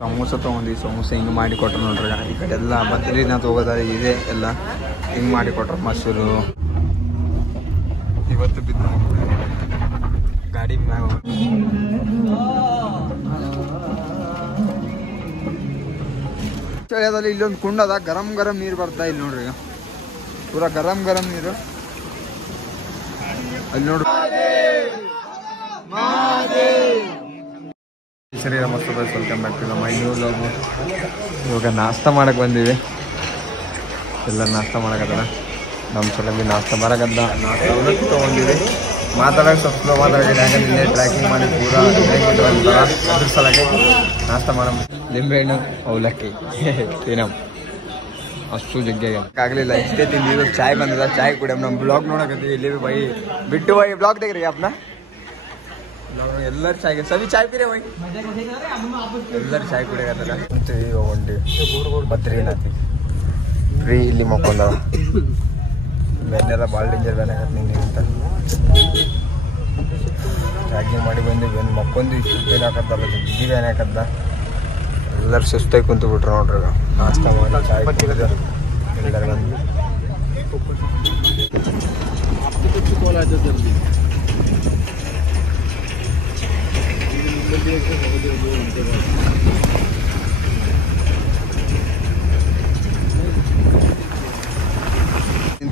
ಸಮೋಸ ತೊಗೊಂಡು ಸಮೋಸ ಹಿಂಗೆ ಮಾಡಿ ಕೊಟ್ಟರು ನೋಡ್ರಿ. ಈ ಕಡೆ ಎಲ್ಲ ಬದ್ರಿನಾಥ್ ಹೋಗೋದಾರೆ ಇದೆ ಎಲ್ಲ ಹಿಂಗೆ ಮಾಡಿ ಕೊಟ್ರು. ಮೊಸರು ಇವತ್ತು ಬಿದ್ದು ಗಾಡಿ ಮ್ಯಾಗ ಚಳಿಯದಲ್ಲಿ ಇಲ್ಲೊಂದು ಕುಂಡದ ಗರಂ ಗರಂ ನೀರು ಬರ್ತಾ ಇಲ್ಲಿ ನೋಡ್ರಿ. ಈಗ ಪೂರಾ ಗರಂ ಗರಂ ನೀರು ಅಲ್ಲಿ ನೋಡ್ರಿ. ಸರಿ ನಮಸ್ತೆ, welcome back to my new vlog. ಇವಾಗ ನಾಷ್ಟ ಮಾಡಕ್ಕೆ ಬಂದೀವಿ. ಎಲ್ಲ ನಾಷ್ಟ ಮಾಡಕತ್ತದ. ನಮ್ಮ ಸಲಲ್ಲಿ ನಾಷ್ಟ ಬರಕದ್ದ. ನಾಷ್ಟ ಅವಲಕ್ಕಿ ತೊಗೊಂಡಿವಿ. ಮಾತಾಡೋಕೆ ಸ್ವಲ್ಪ ಸ್ಲೋ ಮಾತಾಡಿದೆ, ಯಾಕಂದ್ರೆ ಇಲ್ಲೇ ಟ್ರ್ಯಾಕಿಂಗ್ ಮಾಡಿ ಪೂರಾ ಅದ್ರ ಸಲಕ್ಕೆ ನಾಷ್ಟ ಮಾಡೋ ಲಿಂಬೆಹಣ್ಣು ಅವಲಕ್ಕಿ ತಿನ್ನಮ್ ಅಷ್ಟು ಜಗ್ಗೆಗೆ ಆಗಲಿಲ್ಲ. ಇಷ್ಟೇ ತಿಂದಿದ್ದು. ಚಾಯ್ ಬಂದದ, ಚಾಯ್ ಕುಡಿಯಮ್. ನಮ್ಮ ಬ್ಲಾಗ್ ನೋಡಕತ್ತೀವಿ. ಇಲ್ಲಿ ಬೈ ಬಿಟ್ಟು ಬೈ ಬ್ಲಾಗ್ ತೆಗ್ರಿ ಅಪ್ನ. ಎಲ್ಲರೂ ಚಾಯ್ಗೆ ಸವಿ ಚಾಯ್ ಪೀರೆ ಬೈ. ಎಲ್ಲರೂ ಚಾಯ್ ಕುಡಿಯಕತ್ತಲ್ಲ. ಈಗ ಹೊಂಟಿವಿ ಬದ್ರಿನಾಥಿ. ಫ್ರೀ ಇಲ್ಲಿ ಮಕ್ಕೊಂಡವ. ಬೆನ್ನೆಲ್ಲ ಭಾಳ ಡೇಂಜರ್ ಬ್ಯಾನ್ ಆಗತ್ತೆ ನಿನ್ನೆ ಅಂತ ಟ್ರ್ಯಾಕಿಂಗ್ ಮಾಡಿ ಬಂದು ಬೆನ್ನು ಮಕ್ಕೊಂದು ಇಷ್ಟು ಬೇನ್ ಹಾಕತ್ತಲ್ಲ, ಜಗ್ಗಿ ಬ್ಯಾನ್ ಹಾಕತ್ತ. ಎಲ್ಲರೂ ಸುಸ್ತಾಗಿ ಕುಂತು ಬಿಟ್ರು ನೋಡ್ರಿ. ನಾಷ್ಟ ಮಾಡಿ ಚಾಯ್ ಕುಡಿದ ಎಲ್ಲರೂ ಬಂದು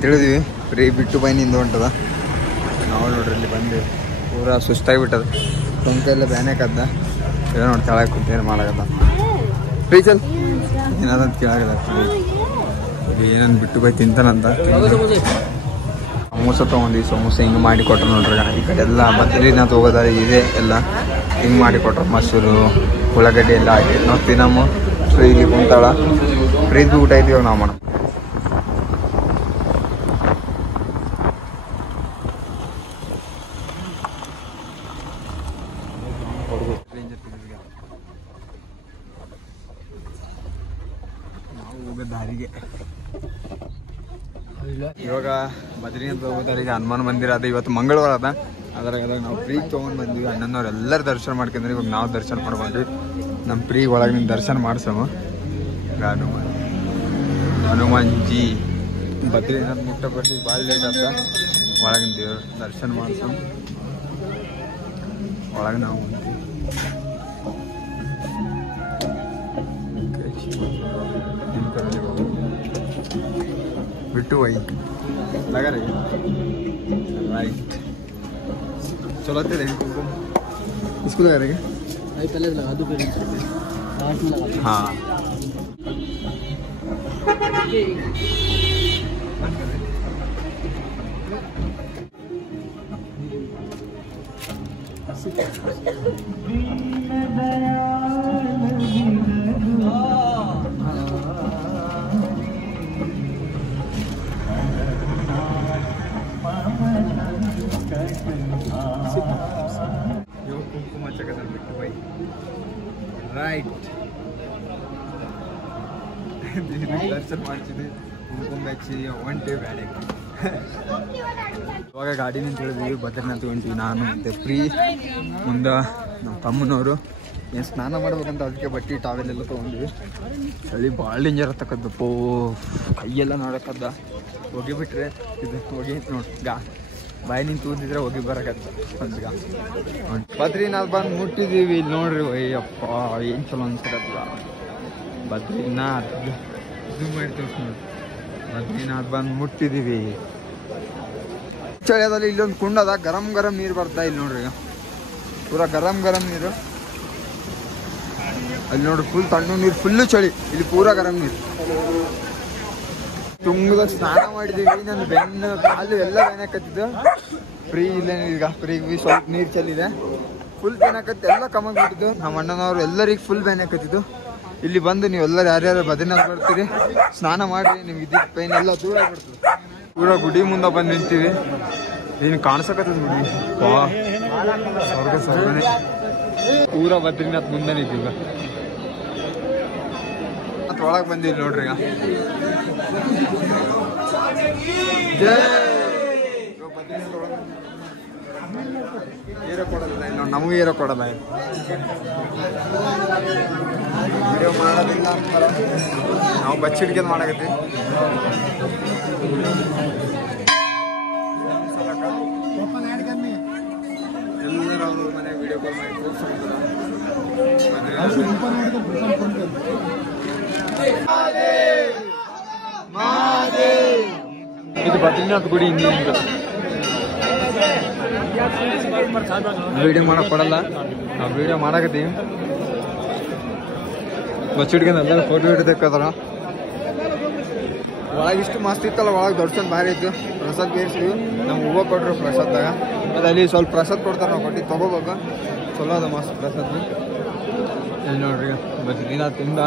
ತಿಳಿದ್ವಿ. ಫ್ರೀ ಬಿಟ್ಟು ಬೈನಿಂದ ಹೊಂಟದ. ನಾವು ನೋಡ್ರಿ ಇಲ್ಲಿ ಬಂದು ಪೂರಾ ಸುಸ್ತಾಗಿ ಬಿಟ್ಟದ. ಸೊಂಕ ಎಲ್ಲ ಬ್ಯಾನೆ ಕದ್ದ. ಎಲ್ಲ ನೋಡಿ ತೆಳಗೆ ಕುಂತ ಏನು ಮಾಡಕತ್ತ. ಫ್ರೀ ಚಲ್ ಏನಾದಂತ ಕೇಳಾಗದ. ಏನಂದು ಬಿಟ್ಟು ಬೈ ತಿಂತಾನಂತ. ಸಮೋಸ ತೊಗೊಂಡು ಸಮೋಸ ಹಿಂಗೆ ಮಾಡಿ ಕೊಟ್ರು ನೋಡ್ರಿ. ಈ ಕಡೆ ಎಲ್ಲ ಬದ್ರಿನಾಥ್ ಹೋಗೋದಾರೆ ಇದೆ ಎಲ್ಲ ಹಿಂಗೆ ಮಾಡಿ ಕೊಟ್ರು. ಮೊಸರು ಉಳ್ಳಾಗಡ್ಡಿ ಎಲ್ಲ ಹಾಕಿ ನಾವು ತಿನ್ನಮ್ಮ. ಫ್ರೀ ಇಲ್ಲಿ ಕುಂತಾಳ. ಫ್ರೀದು ಊಟ ಐತಿ ನಾವು ಮಾಡೋಣ. ನಾವು ಹೋಗೋ ದಾರಿಗೆ ಇವಾಗ ಬದ್ರಿನಾಥ್ ಹೋಗೋ ದಾರಿಗೆ ಹನುಮಾನ್ ಮಂದಿರ ಅದ. ಇವತ್ತು ಮಂಗಳವಾರ ಅದ. ಅದ್ರಾಗ ನಾವು ಪ್ರೀಗ್ ತೊಗೊಂಡು ಬಂದ್ವಿ. ಅಣ್ಣನವ್ರು ಎಲ್ಲರೂ ದರ್ಶನ ಮಾಡ್ಕೊಂಡ್ರಿ. ಇವಾಗ ನಾವು ದರ್ಶನ ಮಾಡ್ಕೊಂಡ್ವಿ. ನಮ್ಮ ಪ್ರೀಗ್ ಒಳಗೆ ನಿನ್ನ ದರ್ಶನ ಮಾಡ್ಸಮ. ಹನುಮಾನ್ಜಿ ಬದ್ರಿನಾಥ್ ಮುಟ್ಟಪಟ್ಟಿ ಭಾಳ ಲೇಟ್ ಆದ. ಒಳಗಿನ ದೇವ್ರ ದರ್ಶನ ಮಾಡ್ಸಮ. ಒಳಗೆ ನಾವು बिट्टू भाई लगा रही राइट. चलो आते हैं कुमकुम. इसको लगा रहे भाई. पहले लगा दो फिर लास्ट में लगा. हाँ ಕುಂಕುಮ ಚಕದ ಬಿಟ್ಟು ಬೈ ರೈಟ್. ದರ್ಶನ ಮಾಡ್ತಿದ್ವಿ. ಕುಂಕುಮ ಹಚ್ಚಿ ಹೊಂಟಿವಿ ಬ್ಯಾಡೆ. ಇವಾಗ ಗಾಡಿ ನಿಂತ ಹೇಳಿದ್ವಿ. ಬದ್ರಿನಾಥ್ ಹೊಂಟಿವಿ ನಾನು ಮತ್ತು ಫ್ರೀ. ಮುಂದೆ ನಮ್ಮ ತಮ್ಮನವರು ಏನು ಸ್ನಾನ ಮಾಡ್ಬೇಕಂತ ಅದಕ್ಕೆ ಬಟ್ಟೆ ಟಾವೆಲೆಲ್ಲ ತೊಗೊಂಡ್ವಿ. ಚಳಿ ಭಾಳ ಡೇಂಜರ್ ತಕ್ಕದ್ದು. ಕೈಯೆಲ್ಲ ನೋಡಕ್ಕದ್ದ. ಹೋಗಿಬಿಟ್ರೆ ಇದು ಹೋಗಿ ನೋಡಿ ಬಾಯಿ ನಿಂತು ಊದಿದ್ರೆ ಹೋಗಿ ಬರಕತ್ತ ಒಂದ್ಗ. ಬದ್ರಿನಾಥ್ ಬಂದು ಮುಟ್ಟಿದ್ದೀವಿ. ಇಲ್ಲಿ ನೋಡ್ರಿ ಅಯ್ಯಪ್ಪ ಏನು ಚಲೋ ಅನ್ಸಕತ್ತದ. ಬದ್ರಿನಾಥ್ ಇದು ಮಾಡಿ ತೋರಿಸ್ ನೋಡಿ. ಬದ್ರಿನಾಥ್ ಬಂದು ಮುಟ್ಟಿದ್ದೀವಿ. ಚಳಿಯದಲ್ಲಿ ಇಲ್ಲೊಂದು ಕುಂಡದ ಗರಂ ಗರಂ ನೀರು ಬರ್ತಾ ಇಲ್ಲಿ ನೋಡ್ರಿ. ಈಗ ಪೂರಾ ಗರಂ ಗರಂ ನೀರು ಅಲ್ಲಿ ನೋಡ್ರಿ. ಫುಲ್ ತಣ್ಣು ನೀರು, ಫುಲ್ಲು ಚಳಿ. ಇಲ್ಲಿ ಪೂರಾ ಗರಂ ನೀರು. ತುಂಗದಾಗ ಸ್ನಾನ ಮಾಡಿದ್ದೀವಿ. ನನ್ನ ಬೆನ್ನು ಕಾಲು ಎಲ್ಲ ಬೇನಾಕತ್ತಿದ್ದು. ಫ್ರೀ ಇಲ್ಲೇ ಈಗ ಫ್ರೀ ಸ್ವಲ್ಪ ನೀರು ಚೆಲ್ಲಿದೆ. ಫುಲ್ ಬೇನಾಕತ್ತಿ. ಎಲ್ಲ ಕಮ್ಮಾಗಿ ಬಿಟ್ಟಿದ್ದು. ನಮ್ಮ ಅಣ್ಣನವರು ಎಲ್ಲರಿಗೆ ಫುಲ್ ಬೇನಾಕತ್ತಿದ್ದು. ಇಲ್ಲಿ ಬಂದು ನೀವೆಲ್ಲರೂ ಯಾರ್ಯಾರು ಬದ್ರಿನಾಥ್ ಬರ್ತೀರಿ ಸ್ನಾನ ಮಾಡಿರಿ. ನಿಮ್ಗೆ ಇದ್ದಿದ್ದು ಪೈನ್ ಎಲ್ಲ ದೂರ ಆಗ್ಬಿಡ್ತದೆ. ಪೂರಾ ಗುಡಿ ಮುಂದೆ ಬಂದು ನಿಂತೀವಿ. ಏನು ಕಾಣಿಸಕತ್ತದ ಗುಡಿ. ಸ್ವರ್ಗ ಸ್ವರ್ಗನೇ. ಪೂರಾ ಬದ್ರಿನಾಥ್ ಮುಂದೆ ನಿಂತೀವಿ. ಒಳಗೆ ಬಂದಿಲ್ಲ ನೋಡ್ರಿ. ಈಗ ಜೈ ಹೀರೋ ಕೊಡೋದಿಲ್ಲ ಇನ್ನು ನಮಗೂ ಹೀರೋ ಕೊಡೋಲ್ಲ ವಿಡಿಯೋ ಮಾಡೋದಿಲ್ಲ ಅಂತಾರೆ ನಾವು ಬಚ್ಚಿಡ್ಕೊಂಡು ಮಾಡಕತ್ತೀವಿ ಎಲ್ಲರೂ ಅವ್ರ ಮನೆ ವಿಡಿಯೋ ಕಾಲ್ ಮಾಡಿ ತೋರಿಸ್ತಾರೆ ಇದು ಬದ್ರಿನಾಥ್ ಗುಡಿ ಹಿಂದೆ ವಿಡಿಯೋ ಮಾಡಕ್ ಕೊಡಲ್ಲ ನಾವು ವಿಡಿಯೋ ಮಾಡಕತ್ತೀವಿ ಬಚ್ಚಿಡ್ಕೊಂಡು ಎಲ್ಲ ಫೋಟೋ ಹಿಡಿದಕ್ಕದ್ರ ಒಳಗೆ ಇಷ್ಟು ಮಸ್ತ್ ಇತ್ತಲ್ಲ ಒಳಗೆ ದೊಡ್ಡ ಭಾರಿ ಇತ್ತು ಪ್ರಸಾದ್ ಬೇಯಿಸ್ತೀವಿ ನಾವು ಹೂವು ಕೊಟ್ಟರು ಪ್ರಸಾದ್ದಾಗ ಮತ್ತು ಅಲ್ಲಿ ಸ್ವಲ್ಪ ಪ್ರಸಾದ್ ಕೊಡ್ತಾರೆ ನಾವು ಕೊಟ್ಟು ತೊಗೋಬೇಕು ಚಲೋ ಅದ ಮಸ್ತ್ ಪ್ರಸಾದ್ ಇಲ್ಲಿ ನೋಡ್ರಿ ಬದ್ರಿನಾಥ್ ಇಂದ